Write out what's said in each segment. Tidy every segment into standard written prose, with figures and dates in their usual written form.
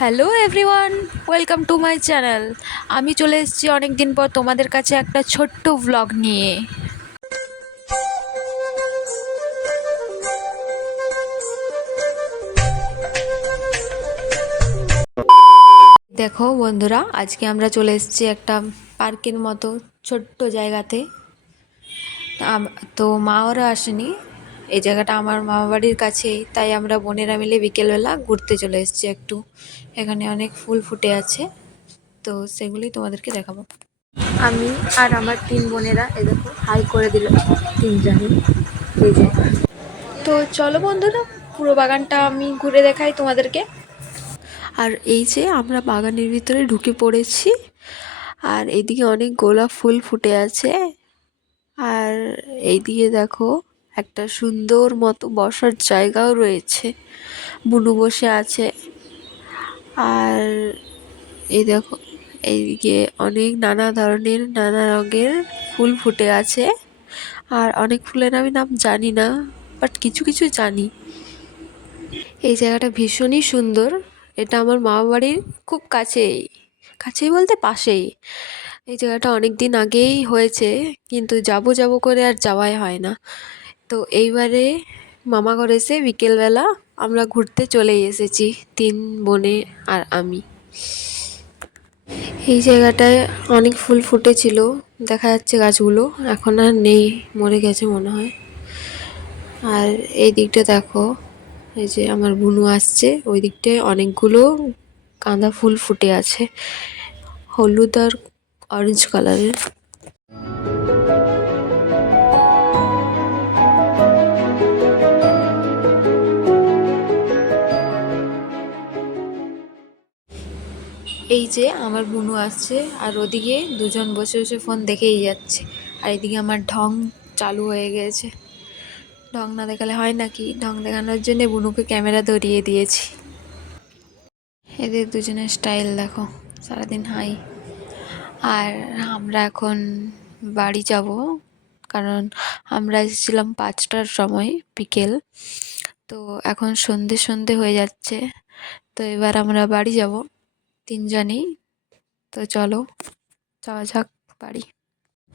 Hello everyone, welcome to my channel. আমি চলে এসেছি অনেক দিন পর তোমাদের কাছে একটা ছোট্ট ভ্লগ নিয়ে। দেখো বন্ধুরা, আজকে আমরা চলে এসেছি একটা পার্কের মতো ছোট্ট জায়গাতে। তো মা ওরা আসেনি, এই জায়গাটা আমার মামা বাড়ির কাছেই, তাই আমরা বোনেরা মিলে বিকেলবেলা ঘুরতে চলে এসেছি একটু। এখানে অনেক ফুল ফুটে আছে, তো সেগুলোই তোমাদেরকে দেখাবো। আমি আর আমার তিন বোনেরা এ দেখো হাই করে দিল তিনজনই, এই যে। তো চলো বন্ধুরা, পুরো বাগানটা আমি ঘুরে দেখাই তোমাদেরকে। আর এই যে আমরা বাগানের ভিতরে ঢুকে পড়েছি, আর এইদিকে অনেক গোলাপ ফুল ফুটে আছে। আর এইদিকে দেখো একটা সুন্দর মতো বসার জায়গাও রয়েছে, বুনু বসে আছে। আর এই দেখো এইদিকে অনেক নানা ধরনের নানা রঙের ফুল ফুটে আছে। আর অনেক ফুলের আমি নাম জানি না, বাট কিছু কিছু জানি। এই জায়গাটা ভীষণই সুন্দর। এটা আমার মামা বাড়ির খুব কাছেই, কাছেই বলতে পাশেই। এই জায়গাটা অনেক দিন আগেই হয়েছে, কিন্তু যাবো যাবো করে আর যাওয়াই হয় না। তো এইবারে মামা ঘরে এসে বিকেলবেলা আমরা ঘুরতে চলেই এসেছি, তিন বোনে আর আমি। এই জায়গাটায় অনেক ফুল ফুটেছিল, দেখা যাচ্ছে গাছগুলো এখন আর নেই, মরে গেছে মনে হয়। আর এই দিকটা দেখো, এই যে আমার বুনু আসছে, ওই দিকটায় অনেকগুলো গাঁদা ফুল ফুটে আছে, হলুদ আর অরেঞ্জ কালারের। এই যে আমার বুনু আসছে, আর ওদিকে দুজন বসে বসে ফোন দেখেই যাচ্ছে। আর এদিকে আমার ঢং চালু হয়ে গেছে। ঢং না দেখালে হয় নাকি, ঢং দেখানোর জন্য বুনুকে ক্যামেরা ধরিয়ে দিয়েছি। এদের দুজনের স্টাইল দেখো, সারাদিন হাই। আর আমরা এখন বাড়ি যাব, কারণ আমরা এসেছিলাম 5টার সময় বিকেল। তো এখন সন্ধে সন্ধে হয়ে যাচ্ছে, তো এবার আমরা বাড়ি যাব তিনজনেই। তো চলো যাওয়া যাক বাড়ি।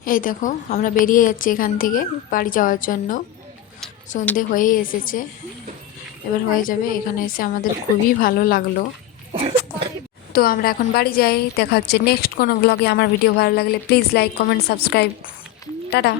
এই দেখো আমরা বেরিয়ে যাচ্ছি এখান থেকে বাড়ি যাওয়ার জন্য। সন্ধে হয়ে এসেছে, এবার হয়ে যাবে। এখানে এসে আমাদের খুবই ভালো লাগলো। তো আমরা এখন বাড়ি যাই, দেখা হচ্ছে নেক্সট কোনো ব্লগে। আমার ভিডিও ভালো লাগলে please like, comment, subscribe. Tata.